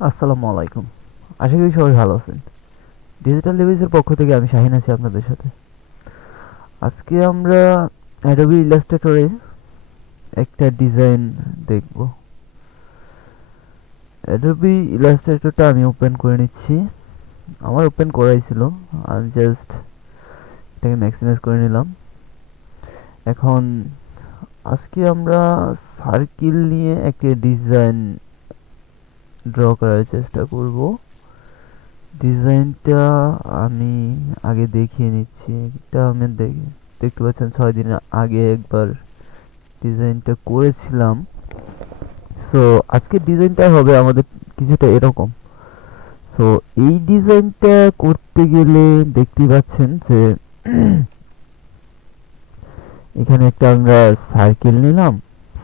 আসসালামু আলাইকুম। আশা করি সবাই ভালো আছেন। ডিজিটাল ডিভাইসের পক্ষ থেকে আমি শাহিন আছি আপনাদের সাথে। আজকে আমরা অ্যাডোবি ইলাস্ট্রেটরে একটা ডিজাইন দেখব। অ্যাডোবি ইলাস্ট্রেটরটা আমি ওপেন করে নিচ্ছি। আমার ওপেন করাই ছিল। আমি জাস্ট এটাকে ম্যাক্সিমাইজ করে নিলাম। এখন আজকে আমরা সার্কেল নিয়ে একটা ডিজাইন ড্র করার চেষ্টা করব। ডিজাইনটা আমি আগে দেখিয়ে নিচ্ছি। এটা আমি দেখতে পাচ্ছেন 6 দিন আগে একবার ডিজাইনটা করেছিলাম। সো আজকের ডিজাইনটা হবে আমাদের কিছুটা এরকম। সো এই ডিজাইনটা করতে গেলে দেখতেই পাচ্ছেন যে এখানে একটা আমরা সার্কেল নিলাম।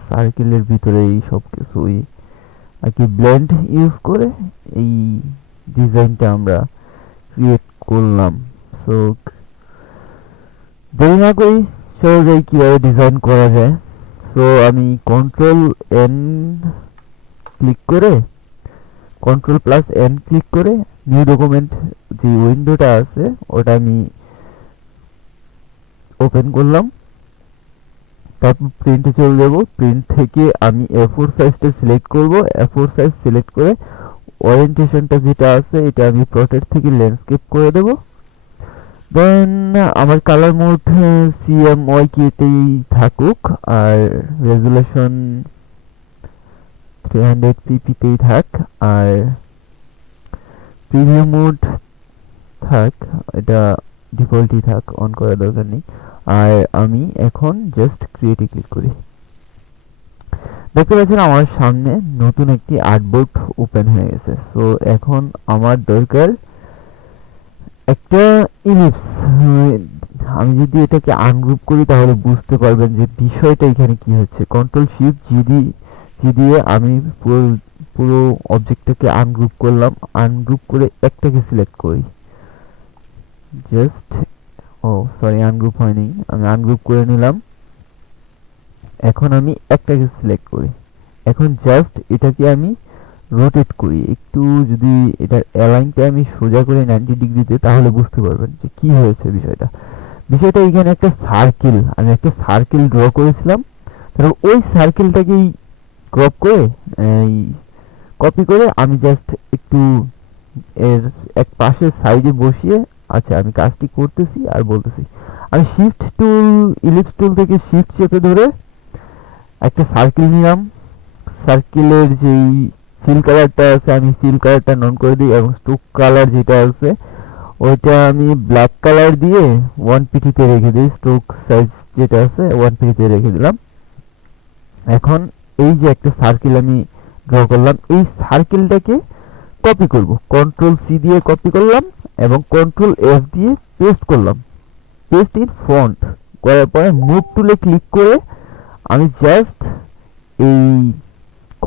সার্কেলের ভিতরে এই সব কিছুই আর কি ব্লেন্ড ইউজ করে এই ডিজাইনটা আমরা ক্রিয়েট করলাম। সো দেরি না করি সহজে কিভাবে ডিজাইন করা যায়। সো আমি কন্ট্রোল ক্লিক করে কন্ট্রোল প্লাস এন ক্লিক করে নিউ ডকুমেন্ট যে উইন্ডোটা আছে ওটা আমি ওপেন করলাম। তারপর প্রিন্টে চলে যাব। প্রিন্ট থেকে আমি A4 সাইজটা সিলেক্ট করব। A4 সাইজ সিলেক্ট করে ওরিয়েন্টেশনটা যেটা আছে এটা আমি প্রটেক্ট থেকে ল্যান্ডস্কেপ করে দেব। দেন আমার কালার মোড CMYK তেই থাকুক আর রেজুলেশন 300 তেই থাক আর প্রিভিউ মোড থাক, এটা ডিফল্টই থাক, অন করার দরকার নেই। আর আমি এখন জাস্ট ক্রিয়েটে ক্লিক করি। দেখতে পাচ্ছেন আমার সামনে নতুন একটি আর্টবোর্ড ওপেন হয়ে গেছে। সো এখন আমার দরকার একটা ইলিপস। আমি যদি এটাকে আনগ্রুপ করি তাহলে বুঝতে পারবেন যে বিষয়টা এখানে কি হচ্ছে। কন্ট্রোল শিফট জি দিয়ে আমি পুরো পুরো অবজেক্টটাকে আনগ্রুপ করলাম। আনগ্রুপ করে একটাকে সিলেক্ট করি জাস্ট। ও সরি, আনগ্রুপ হয়নি, আমি আনগ্রুপ করে নিলাম। এখন আমি একটাকে সিলেক্ট করি। এখন জাস্ট এটাকে আমি রোটেট করি একটু। যদি এটার অ্যালাইনটা আমি সোজা করে 90 ডিগ্রিতে তাহলে বুঝতে পারবেন যে কি হয়েছে বিষয়টা। বিষয়টা এখানে একটা সার্কেল, আমি একটা সার্কেল ড্র করেছিলাম। তাহলে ওই সার্কেলটাকেই ক্রপ করে এই কপি করে আমি জাস্ট একটু এর এক পাশে সাইডে বসিয়ে, আচ্ছা আমি কাজটি করতেছি আর বলতেছি। আমি শিফট টুল, ইলিপস টুল থেকে শিফট চেপে ধরে একটা সার্কেল নিলাম। সার্কেলের যেই ফিল কালারটা আছে আমি ফিল কালারটা নন করে দিই এবং স্ট্রোক কালার যেটা আছে ওইটা আমি ব্ল্যাক কালার দিয়ে 1 পিটিতে রেখে দিই। স্ট্রোক সাইজ যেটা আছে 1 পিটিতে রেখে দিলাম। এখন এই যে একটা সার্কেল আমি ড্র করলাম, এই সার্কেলটাকে কপি করব। কন্ট্রোল সি দিয়ে কপি করলাম এবং কন্ট্রোল এফ দিয়ে পেস্ট করলাম। পেস্ট ইন ফন্ট করার পরে মুভ টুলে ক্লিক করে আমি জাস্ট এই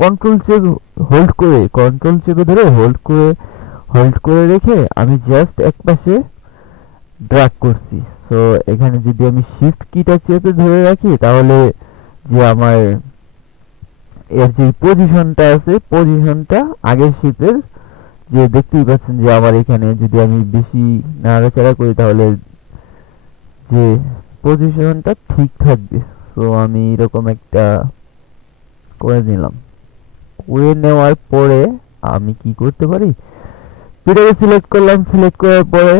কন্ট্রোল চেপ হোল্ড করে, কন্ট্রোল চেপে ধরে হোল্ড করে রেখে আমি জাস্ট এক পাশে ড্র্যাগ করছি। সো এখানে যদি আমি শিফট কিটা চেপে ধরে রাখি তাহলে যে আমার এর যে পজিশনটা আছে পজিশনটা আগের শিপের যে দেখতেই পাচ্ছেন যে আমার এখানে যদি আমি বেশি নাড়াচাড়া করি তাহলে যে পজিশনটা ঠিক থাকবে। সো আমি এরকম একটা করে নিলাম। করে নেওয়ার পরে আমি কি করতে পারি, এটাকে সিলেক্ট করলাম। সিলেক্ট করার পরে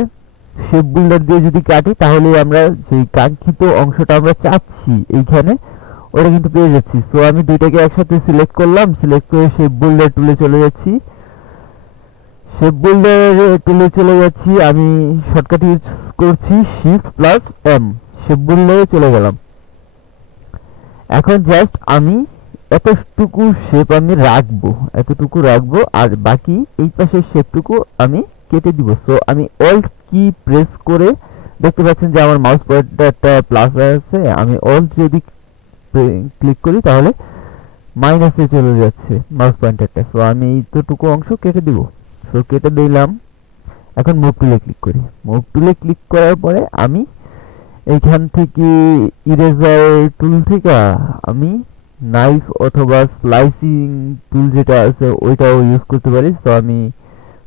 শেপ বিল্ডার দিয়ে যদি কাটি তাহলে আমরা সেই কাঙ্ক্ষিত অংশটা আমরা চাচ্ছি এইখানে ওটা কিন্তু পেয়ে যাচ্ছি। সো আমি দুইটাকে একসাথে সিলেক্ট করলাম। সিলেক্ট করে শেপ বিল্ডার টুলে চলে যাচ্ছি। শেপ বিল্ডার টুলে চলে যাচ্ছি, আমি শর্টকাট ইউজ করছি শিফট প্লাস এম। শেপ বিল্ডারে চলে গেলাম। এখন জাস্ট আমি এতটুকু শেপ আমি রাখবো, এতটুকু রাখবো আর বাকি এই পাশের শেপটুকু আমি কেটে দিব। সো আমি অল্ট কি প্রেস করে দেখতে পাচ্ছেন যে আমার মাউস পয়েন্টার একটা প্লাস আছে। আমি অল্ট যদি ক্লিক করি তাহলে মাইনাসে চলে যাচ্ছে মাউস পয়েন্টারটা। সো আমি এইটুকু অংশ কেটে দিব। সো কেটে দিলাম। এখন মুভ টুলে ক্লিক করি। মুভ টুলে ক্লিক করার পরে আমি এইখান থেকে ইরেজার টুল থেকে আমি নাইফ অথবা স্লাইসিং টুল যেটা আছে ওইটাও ইউজ করতে পারি। তো আমি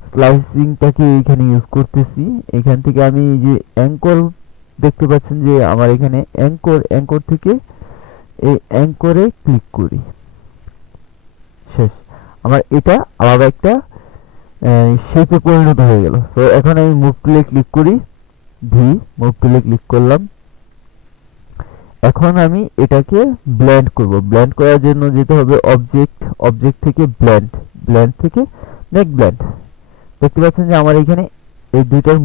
স্লাইসিংটাকে এখানে ইউজ করতেছি। এখান থেকে আমি যে অ্যাঙ্কর দেখতে পাচ্ছেন যে আমার এখানে অ্যাঙ্কর থেকে এই অ্যাঙ্করে ক্লিক করি, শেষ। আমার এটা আলাদা একটা শেপে পরিণত হয়ে গেল। তো এখন আমি মুভ টুলে ক্লিক করি, মুভ টুলে ক্লিক করলাম। এখন আমি এটাকে ব্লেন্ড করব। ব্লেন্ড করার জন্য যেতে হবে অবজেক্ট থেকে ব্লেন্ড থেকে মেক ব্লেন্ড। দেখতে পাচ্ছেন যে আমার এখানে এই দুইটার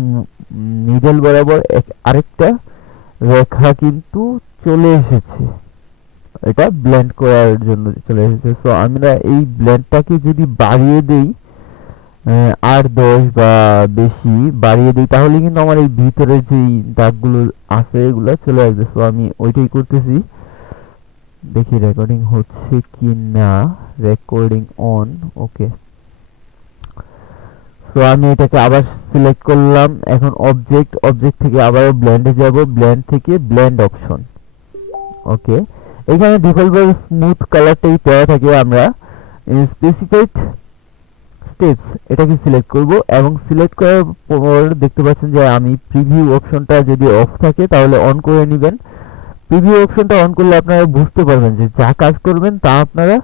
মিডল বরাবর আরেকটা রেখা কিন্তু চলে এসেছে, এটা ব্লেন্ড করার জন্য চলে এসেছে। সো আমরা এই ব্লেন্ডটাকে যদি বাড়িয়ে দেই, আর 10 বা বেশি বাড়িয়ে দিই, তাহলে কিন্তু আমার এই ভিতরে যেই দাগগুলো আছে এগুলো চলে আসবে। সো আমি ওইটাই করতেছি। দেখি রেকর্ডিং হচ্ছে কি না। Recording on, okay. সো আমি এটাকে আবার সিলেক্ট করলাম। এখন অবজেক্ট থেকে আবারও ব্লেন্ডে যাব, ব্লেন্ড থেকে ব্লেন্ড অপশন, ওকে। এখানে ডিফল্টভাবে স্মুথ কালারটাই দেওয়া থাকে। আমরা স্পেসিফাইড স্টেপস এটাকে সিলেক্ট করব এবং সিলেক্ট করার পর দেখতে পাচ্ছেন যে আমি প্রিভিউ অপশনটা যদি অফ থাকে তাহলে অন করে নেবেন। প্রিভিউ অপশনটা অন করলে আপনারা বুঝতে পারবেন যে যা কাজ করবেন তা আপনারা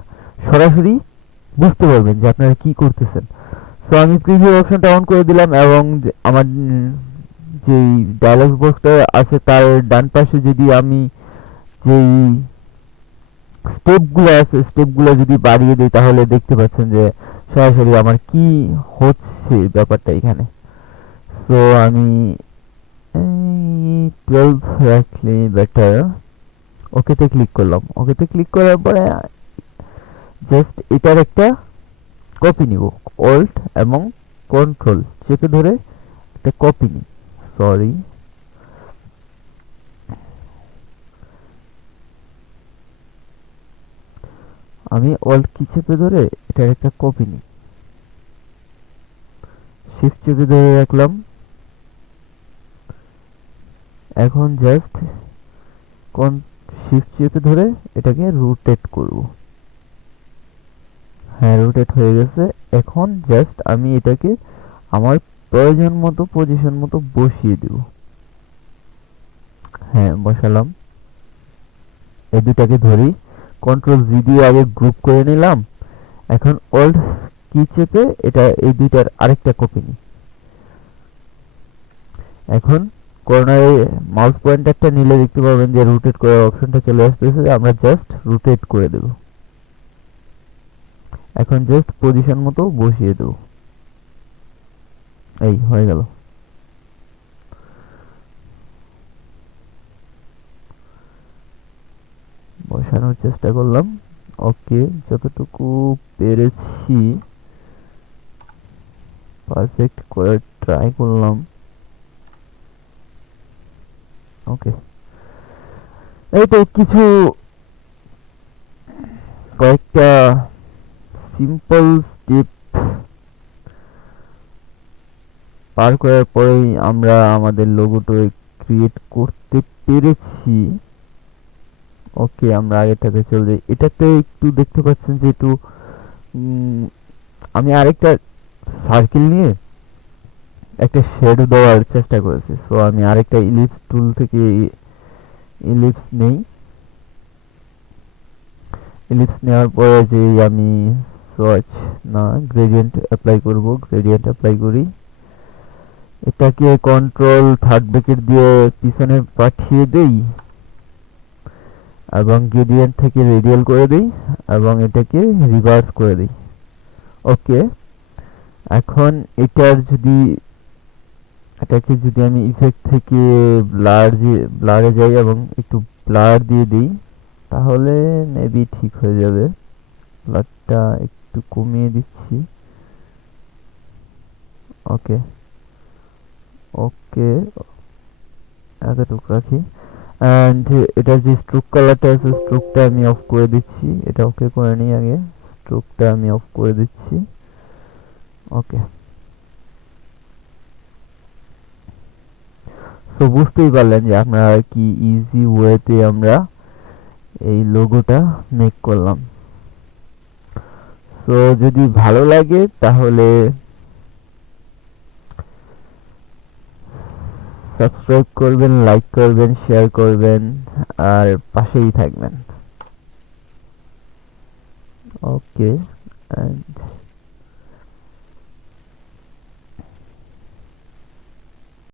সরাসরি বুঝতে পারবেন যে আপনারা কি করতেছেন। সো আমি প্রিভিউ অপশনটা অন করে দিলাম এবং আমার যেই ডায়লগ বক্সটা আছে তার ডান পাশে যদি আমি যেই স্টেপগুলো যদি বাড়িয়ে দিই তাহলে দেখতে পাচ্ছেন যে সরাসরি আমার কি হচ্ছে ব্যাপারটা এখানে। সো আমি 12 রাখলে বেটার। ওকেতে ক্লিক করলাম। ওকেতে ক্লিক করার পরে জাস্ট এটার একটা কপি নিব, অল্ট এবং কন্ট্রোল চেপে ধরে একটা কপি নিই। সরি, আমি অল্ট কি চেপে ধরে এটার একটা কপি নিই, শিফট চেপে ধরে রাখলাম। এখন জাস্ট শিফট চেপে ধরে এটাকে রোটেট করব। হ্যাঁ, রোটেট হয়ে গেছে। এখন জাস্ট আমি এটাকে আমার প্রয়োজন মতো পজিশন মতো বসিয়ে দেব। হ্যাঁ, বসালাম। এই দুটাকে ধরি, কন্ট্রোল জি দিয়ে আগে গ্রুপ করে নিলাম। এখন অল্ট কি চেপে এটা এই দুইটার আরেকটা কপি নিই। এখন কর্নারে মাউস পয়েন্টারটা নিলে দেখতে পাবেন যে রোটেট করার অপশনটা চলে আসতেছে। আমরা জাস্ট রোটেট করে দেব। এখন জাস্ট পজিশন মতো বসিয়ে দেব। এই হয়ে গেল। বসানোর চেষ্টা করলাম, ওকে। যতটুকু পেরেছি পারফেক্ট করে ট্রাই করলাম, ওকে। এই তো কিছু কয়েকটা সিম্পল স্টেপ পার করার পরেই আমরা আমাদের লোগোটা ক্রিয়েট করতে পেরেছি। ওকে, আমরা আগেরটাতে চলে যাই। এটাতে একটু দেখতে পাচ্ছেন যে একটু আমি আরেকটা সার্কেল নিয়ে একটা শেডো দেওয়ার চেষ্টা করেছি। সো আমি আরেকটা ইলিপস টুল থেকে ইলিপস নেই। ইলিপস নেওয়ার পরে যে আমি সোয়াচ না গ্রেডিয়েন্ট অ্যাপ্লাই করব, গ্রেডিয়েন্ট অ্যাপ্লাই করি। এটাকে কন্ট্রোল থার্ড ব্র্যাকেট দিয়ে পিছনে পাঠিয়ে দেই এবং গ্রেডিয়েন্ট থেকে রেডিয়াল করে দেই এবং এটাকে রিভার্স করে দেই, ওকে। এখন এটাকে যদি আমি ইফেক্ট থেকে ব্লারে যাই এবং একটু ব্লার দিয়ে দিই তাহলে মেবি ঠিক হয়ে যাবে। ব্লারটা একটু কমিয়ে দিচ্ছি, ওকে ওকে, এতটুকু রাখি। অ্যান্ড এটার যে স্ট্রোক কালারটা আছে স্ট্রোকটা আমি অফ করে দিচ্ছি। এটা ওকে করে নিই আগে, স্ট্রোকটা আমি অফ করে দিচ্ছি, ওকে। সো বুঝতেই পারলেন যে আপনারা কি ইজি ওয়েতে আমরা এই লোগোটা মেক করলাম। সো যদি ভালো লাগে তাহলে সাবস্ক্রাইব করবেন, লাইক করবেন, শেয়ার করবেন আর পাশেই থাকবেন। ওকে, and